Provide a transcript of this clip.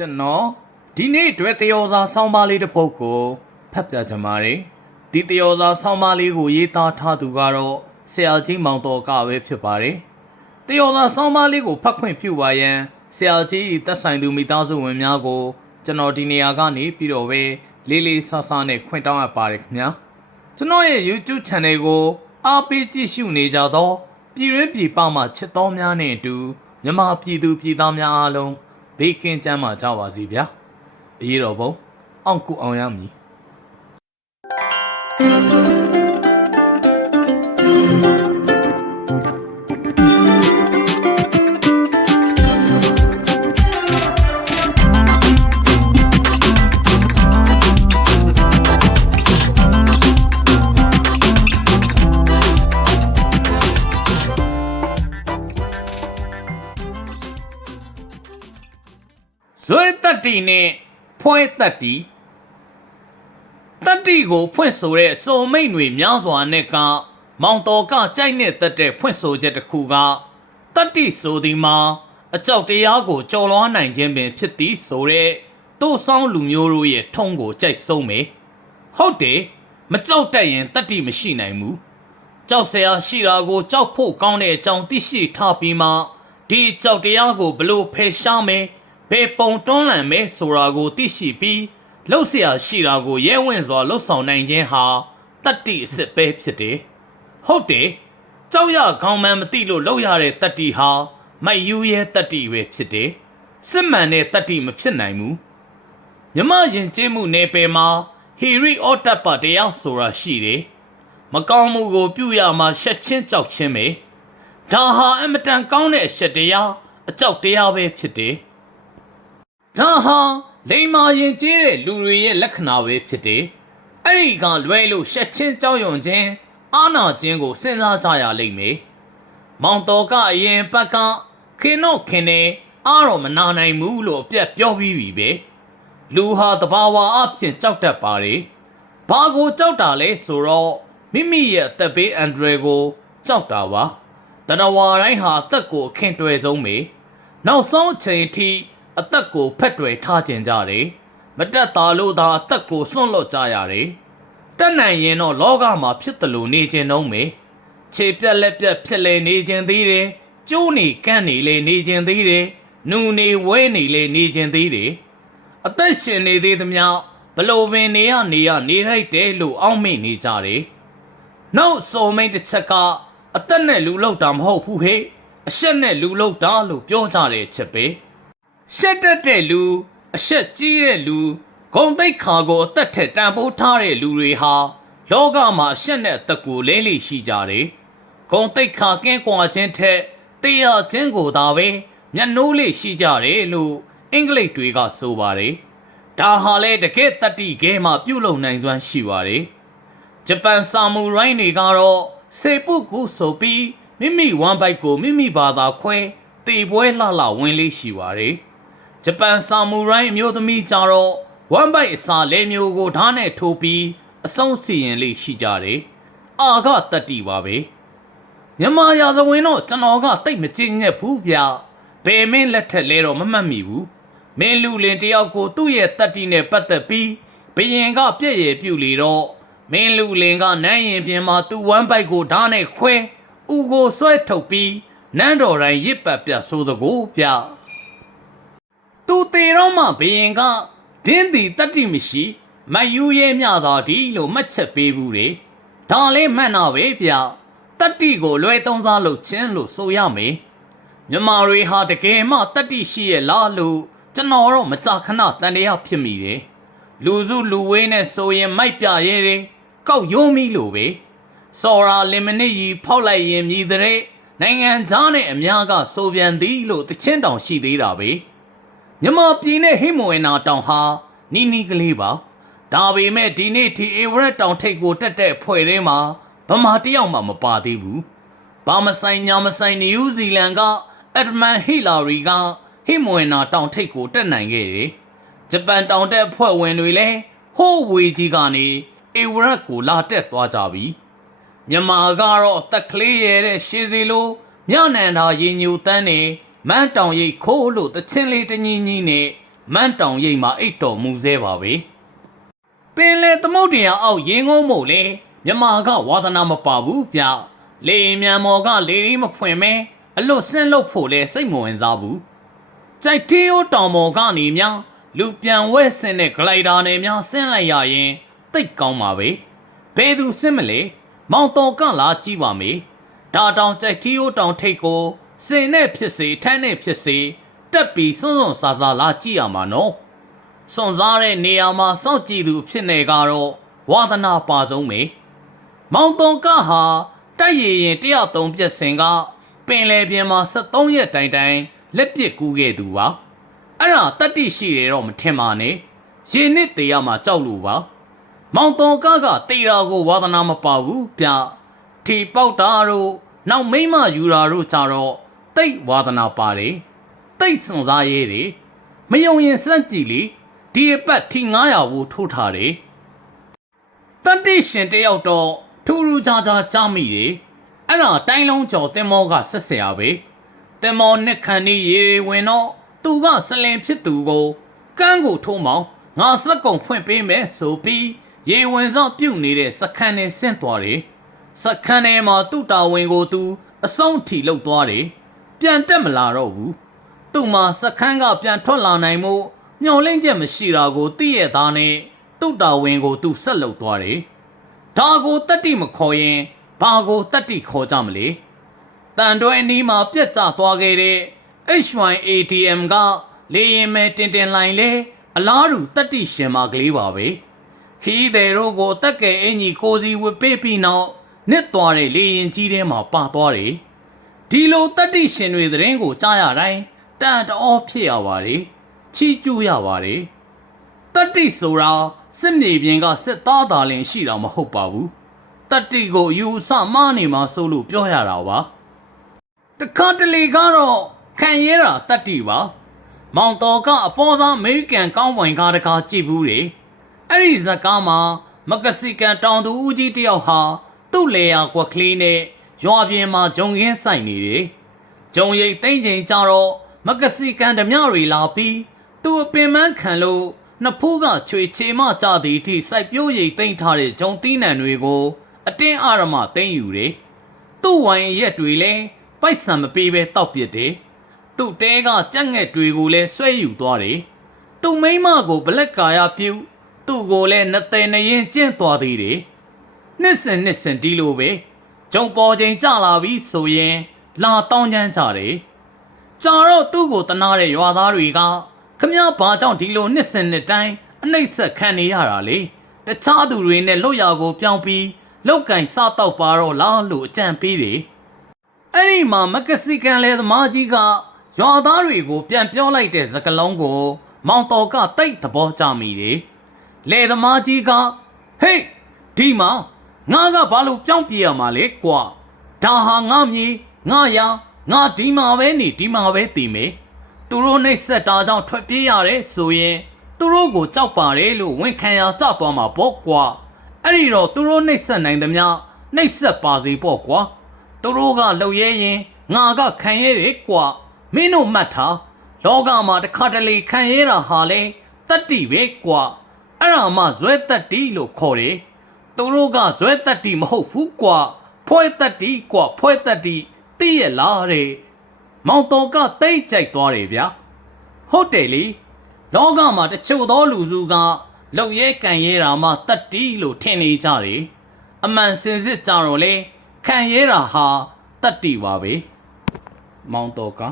ကျွန်တော်ဒီနေ့အတွက်တယောစာဆောင်းပါးလေးတစ်ပုဒ်ကိုဖတ်ပြချင်ပါတယ်ဒီတယောစာဆောင်းပါးလေးကိုရေးသားထားသူကတော့ဆရာကြီးမောင်တော်ကပဲဖြစ်ပါတယ်တယောစာဆောင်းပါးလေးကိုဖတ်ခွင့်ပြုပါရန်ဆရာကြီးဤသက်ဆိုင်သူမိသားစုဝင်များကို ကျွန်တော်ဒီနေရာကနေပြီးတော့ပဲလေးလေးဆဆနဲ့ခွင့်တောင်းအပ်ပါတယ်ခင်ဗျာကျွန်တော်ရဲ့ YouTube Channel ကိုအားပေးကြည့်ရှုနေကြသောပြည်ရင်းပြည်ပမှချစ်တော်များနဲ့အတူမြန်မာပြည်သူပြည်သားများအားလုံး ဘေးကင်းကြမ်းမှကြပါစေဗျာအရေးတော်ပုံအောင်ကူအောင်ရမည် ဇွဲတက်တီနဲ့ဖွဲတက်တီတက်တီကိုဖွင့်ဆိုတဲ့စုံမိတ်တွေများစွာနဲ့ကမောင်တော်ကကြိုက်နဲ့တက်တဲ့ဖွင့်ဆိုချက်တစ်ခုကတက်တီဆိုဒီမှာအကြောက်တရားကိုကြော်လွှားနိုင်ခြင်းပင်ဖြစ်သည်ဆိုတဲ့တို့ဆောင်လူမျိုးတို့ရဲ့ထုံးကိုကြိုက်ဆုံးပဲဟုတ်တယ်မကြောက်တတ်ရင်တက်တီမရှိနိုင်ဘူးကြောက်စရာရှိတာကိုကြောက်ဖို့ကောင်းတဲ့အကြောင်းသိရှိထားပြီးမှဒီကြောက်တရားကိုဘလို့ဖယ်ရှားမယ် ဘယ်ပုံတွန်းလှန်မဲဆိုတာကိုသိရှိပြီးလှုပ်ရှားရှိတာကိုရဲဝင့်စွာလှုပ်ဆောင်နိုင်ခြင်းဟာတတ္တိအစ်စ်ပဲဖြစ်တယ်။ဟုတ်တယ်။ကြောက်ရခေါင်းမှန်မသိလို့လှုပ်ရတဲ့တတ္တိဟာမယူရဲတတ္တိပဲဖြစ်တယ်။စစ်မှန်တဲ့တတ္တိမဖြစ်နိုင်ဘူး။မြမယဉ်ကျေးမှုနယ်ပယ်မှာဟီရီအော့တပ်ပတရားဆိုတာရှိတယ်။မကောင်းမှုကို ပြုရမှာရှက်ချင်းကြောက်ချင်းပဲ။ဒါဟာအမတန်ကောင်းတဲ့အရှက်တရားအကြောက်တရားပဲဖြစ်တယ်။ ဒါဟာလိမ္မာရင်ကျေးတဲ့လူတွေရဲ့လက္ခဏာပဲဖြစ်တယ်အဲ့ဒီကလွဲလို့ရှက်ချင်းကြောက်ရွံ့ခြင်းအာနာခြင်းကိုစဉ်းစားကြရလိမ့်မယ်မောင်တော်ကအရင်ဘက်ကခင်တော့ခင်နေအားတော့မနာနိုင်ဘူးလို့အပြက်ပြောပြီးပြီပဲလူဟာတဘာဝအဖြစ်ကြောက်တတ်ပါတယ်ဘာကိုကြောက်တာလဲဆိုတော့မိမိရဲ့အသက်ဘေးအန္တရာယ်ကိုကြောက်တာပါတဏဝါတိုင်းဟာအသက်ကိုအခင်တွယ်ဆုံးပဲနောက်ဆုံးအချိန်အထိ အသက်ကိုဖက်တွယ်ထားခြင်းကြတယ်မတက်တာလို့သာအသက်ကိုစွန့်လွတ်ကြရတယ်တက်နိုင်ရင်တော့လောကမှာဖြစ်တယ်လို့နေခြင်းတော့မယ်ခြေပြက်လက်ပြက်ဖြစ်လေနေခြင်းသေးတယ်ကျိုးနေကန့်နေလေနေခြင်းသေးတယ်နူနေဝဲနေလေနေခြင်းသေးတယ်အသက်ရှင်နေသေးသမျှဘလို့ပင်နေရနေရနေလိုက်တယ်လို့အောက်မေ့နေကြတယ်။နောက်စုံမိတ်တစ်ချက်ကအသက်နဲ့လူလောက်တာမဟုတ်ဘူးဟဲ့အရှက်နဲ့လူလောက်တာလို့ပြောကြတဲ့အချက်ပဲ။ ရှက်တတ်တဲ့လူအရှက်ကြီးတဲ့လူဂုံတိတ်ခါကိုအသက်ထက်တန်ဖိုးထားတဲ့လူတွေဟာလောကမှာအရှက်နဲ့အသက်ကိုလဲလိရှိကြတယ်။ဂုံတိတ်ခါကင်းကွာခြင်းထက်တရားခြင်းကိုသာပဲမျက်နှိုးလေးရှိကြတယ်လို့အင်္ဂလိပ်တွေကဆိုပါတယ်။ဒါဟာလေတကယ်တတိကဲမှာပြုတ်လုံနိုင်စွမ်းရှိပါတယ်။ဂျပန်ဆာမူရိုင်းတွေကတော့စေပုကူဆိုပြီးမိမိဝမ်ဘိုက်ကိုမိမိဘာသာခွဲတေပွဲလှလှဝင်လေးရှိပါတယ်။ ဂျပန်ဆာမူရိုင်းအမျိုးသမီးကြတော့ဝမ်ဘိုက်အစာလဲမျိုးကိုဓာတ်နဲ့ထိုးပြီးအဆုံးစီရင်လေးရှိကြတယ်။အာကတတိပါပဲ။မြန်မာရာဇဝင်တော့ကျွန်တော်ကတိတ်မကြည့်ညက်ဘူးဗျဘယ်မင်းလက်ထက်လဲတော့မမှတ်မိဘူးမင်းလူလင်တယောက်ကိုသူ့ရဲ့တက်တီနဲ့ပတ်သက်ပြီးဘယင်ကပြည့်ရည်ပြုတ်လေတော့မင်းလူလင်ကနန်းရင်ပြင်မှာသူ့ဝမ်းပိုက်ကိုဓာတ်နဲ့ခွဲဥကိုဆွဲထုတ်ပြီးနန်းတော်တိုင်းရစ်ပတ်ပြတ်ဆိုသကိုဗျ သူတေတော့မှဘယင်ကဒင်းတီတက်တီမရှိမယူရဲမြသာဒီလို့မှတ်ချက်ပေးဘူးလေဒါလေးမှန်တော့ပဲဗျတတ္တိကိုလွဲသုံးစားလို့ချင်းလို့ဆိုရမယ်မြမာတွေဟာတကယ်မှတတ္တိရှိရဲ့လားလို့ကျွန်တော်တော့မကြခဏတန်တရားဖြစ်မိတယ်လူစုလူဝေးနဲ့ဆိုရင်မိုက်ပြရဲတယ်ကောက်ရိုးမိလို့ပဲစော်ရာလင်မနစ်ကြီးဖောက်လိုက်ရင်မြည်တဲ့နိုင်ငံသားနဲ့အများကဆိုပြန်သည်လို့တချင်းတောင်ရှိသေးတာပဲ မြမပြည်နဲ့ဟိမဝေနာတောင်ဟာနီးနီးကလေးပါဒါပေမဲ့ဒီနေ့ဒီအေဝရက်တောင်ထိပ်ကိုတက်တဲ့ဖွဲ့ထဲမှာဗမာတယောက်မှမပါသေးဘူး။ဘာမဆိုင်ညာမဆိုင်နယူးဇီလန်ကအက်ဒမန်ဟီလာရီကဟိမွေနာတောင်ထိပ်ကိုတက်နိုင်ခဲ့တယ်။ဂျပန်တောင်တက်ဖွဲ့ဝင်တွေလည်းဟိုးဝေကြီးကနေအေဝရက်ကိုလာတက်သွားကြပြီ။မြန်မာကတော့တက်ကလေးရဲတဲ့ရှေးစီလိုမြောက်နန္ဒာရင်ညူတန်းနေ မန်းတောင်ရိပ်ခိုးလို့တချင်းလေးတညီညီနဲ့မန်းတောင်ရိပ်မှာအိတ်တော်မူသေးပါပဲပင်လေသမုတ်တရားအောက်ရင်ငုံမို့လေမြမကဝါသနာမပါဘူးဗျလေရင်မြန်မော်ကလေရီမဖွင့်မဲအလွတ်ဆင်းလို့ဖို့လေစိတ်မဝင်စားဘူးကြိုက်တီယိုတောင်မော်ကနေများလူပြန်ဝဲဆင်းတဲ့ဂလိုက်ဒါနဲ့များဆင်းလိုက်ရရင်တိတ်ကောင်းပါပဲဘယ်သူဆင်းမလဲမောင်တော်ကလာကြည့်ပါမေဒါတောင်ကြိုက်တီယိုတောင်ထိတ်ကို စင်နဲ့ဖြစ်စေထန်းနဲ့ဖြစ်စေတက်ပြီးစွန်းစွန်းစားစားလာကြည့်ရမှာနော်စွန်စားတဲ့နေရာမှာစောင့်ကြည့်သူဖြစ်နေကတော့ဝါသနာပါဆုံးမေမောင်တော်ကဟာတိုက်ရရင်တရားသုံးပြက်စင်ကပင်လယ်ပြင်မှာ73ရက်တိုင်တိုင်လက်ပစ်ကူးခဲ့သူပါအဲ့ဒါတတ္တိရှိတယ်တော့မထင်ပါနဲ့ရေနစ်သေးရမှာကြောက်လို့ပါမောင်တော်ကကတေတာကိုဝါသနာမပါဘူးဗျထီပေါက်တာတို့နောက်မိမယူတာတို့ကြတော့ တိတ်ဝါသနာပါတယ်တိတ်စွန်စားရဲတယ်မယုံရင်စမ်းကြည့်လေဒီအပတ်ထီ900ဘူးထိုးထားတယ်တန်တိရှင်တယောက်တော့ထူးထူးခြားခြားကြားမိတယ်အဲ့ဒါတိုင်းလုံးကျော်တင်မောကဆက်ဆရာပဲတင်မောနှစ်ခန့်နေရေဝင်တော့သူကစလင်ဖြစ်သူကိုကန်းကိုထိုးမောင်းငါစက်ကုံဖွင့်ပေးမယ်ဆိုပြီးရေဝင်ဆောင်ပြုတ်နေတဲ့စခန်းနဲ့ဆင့်သွားတယ်။စခန်းထဲမှာသူ့တာဝန်ကိုသူအဆုံးထီလှုပ်သွားတယ်။ ပြန်တက်မလာတော့ဘူး။သူ့မှာစခန်းကပြန်ထွက်လာနိုင်မှုမျော်လင့်ချက်မရှိတာကိုသိရသားနဲ့သူ့တာဝန်ကိုသူဆက်လုပ်သွားတယ်။ဒါကိုတတ္တိမခေါ်ရင်ဘာကိုတတ္တိခေါ်ကြမလဲ။တန်တွဲအနီးမှာပြက်ကျသွားခဲ့တဲ့ H1ATM ကလေရင်မဲတင်တင်လိုင်းလဲအလားတူတတ္တိရှင်မကလေးပါပဲ။ခီးတဲ့တို့ကိုတက်ကဲအင်ကြီးကိုစီဝစ်ပေးပြီးနောက်နစ်သွားတဲ့လေရင်ကြီးထဲမှာပါသွားတယ် ဒီလိုတတ္တိရှင်တွေသတင်းကိုကြားရတိုင်းတန်တော်ဖြစ်ရပါတယ်ချီးကျူးရပါတယ်တတ္တိဆိုတာစစ်မြေပြင်ကစစ်သားသားလင်ရှိတာမဟုတ်ပါဘူးတတ္တိကိုယူဆမနေမှာဆိုလို့ပြောရတာပါတခါတလေကတော့ခံရဲတာတတ္တိပါမောင်တော်ကအပေါ်သားအမေရိကန်ကောင်းပွင်ကားတကားကြည့်ဘူးတယ်အဲ့ဒီဇကားမှာမက္ကဆီကန်တောင်သူဦးကြီးတယောက်ဟာသူ့လေယာကွက်ကလေးနဲ့ ရွာပြင်မှာဂျုံခင်းဆိုင်နေတယ်။ဂျုံရိတ်သိမ့်ချိန်ကြတော့မက္ကဆီကန်ဓမြတွေလာပြီးသူ့အပင်မခံလို့နှစ်ဖူးကချွေချေမကြသည့်အထိစိုက်ပျိုးရိတ်သိမ့်ထားတဲ့ဂျုံသီးနှံတွေကို အတင်းအရမသိမ့်ယူတယ်။သူ့ဝိုင်ရက်တွေလည်းပိုက်ဆံမပေးဘဲတောက်ပစ်တယ်။သူ့တဲကကြက်ငှက်တွေကိုလည်းဆွဲယူသွားတယ်။သူ့မိန်းမကိုဘလက်ကာယပြုတ်သူ့ကိုလည်းနှစ်သိန်းနှရင်ကျင့်သွားသေးတယ်နှစ်စင်နှစ်စင်ဒီလိုပဲ ဂျုံပေါ်ချိန်ကြလာပြီဆိုရင် လာတောင်းချမ်းကြတယ်ကြာတော့သူ့ကိုတနာတဲ့ရွာသားတွေကခမည်းဘာကြောင့်ဒီလိုနှစ်စင်နှစ်တိုင်းအနှိမ့်ဆက်ခံနေရတာလေတခြားသူတွေနဲ့လွတ်ရာကိုပြောင်းပြီးလောက်ကင်စားတော့ပါတော့လားလို့အကြံပေးတယ်အဲ့ဒီမှာမက္ကဆီကန်လေသမားကြီးကရွာသားတွေကိုပြန်ပြောလိုက်တဲ့စကလုံးကို မောင်တော်ကတိတ်သဘောကျမိတယ်။လေသမားကြီးကဟေးဒီမှာ ငါကဘာလို့ပြောင်းပြေးရမှာလဲကွာ။ဒါဟာငါမြေငါယာငါဒီမှာပဲနေဒီမှာပဲတည်မယ်။သူတို့နှိပ်စက်တာကြောင့်ထွက်ပြေးရတယ်ဆိုရင်သူတို့ကိုကြောက်ပါတယ်လို့ဝန်ခံရကြသွားမှာပေါ့ကွာ။အဲ့ဒီတော့သူတို့နှိပ်စက်နိုင်သမျှနှိပ်စက်ပါစေပေါ့ကွာ။သူတို့ကလှုပ်ရဲရင်ငါကခံရဲတယ်ကွာမင်းတို့မှတ်ထားလောကမှာတစ်ခါတလေခံရဲတာဟာလေတတ္တိပဲကွာအဲ့ဒါမှဇွဲတတ္တိလို့ခေါ်တယ် သူတို့ကဇွဲတတ္တိမဟုတ်ဘူးကွာဖွဲတတ္တိကွာဖွဲတတ္တိသိရလားတဲ့မောင်တော်ကတိတ်ကြိုက်သွားတယ်ဗျာဟုတ်တယ်လေလောကမှာတချို့သောလူစုကလှုပ်ရဲကန်ရဲတာမှတတ္တိလို့ထင်နေကြတယ်အမှန်စင်စစ်ကြတော့လေခံရဲတာဟာတတ္တိပါပဲမောင်တော်က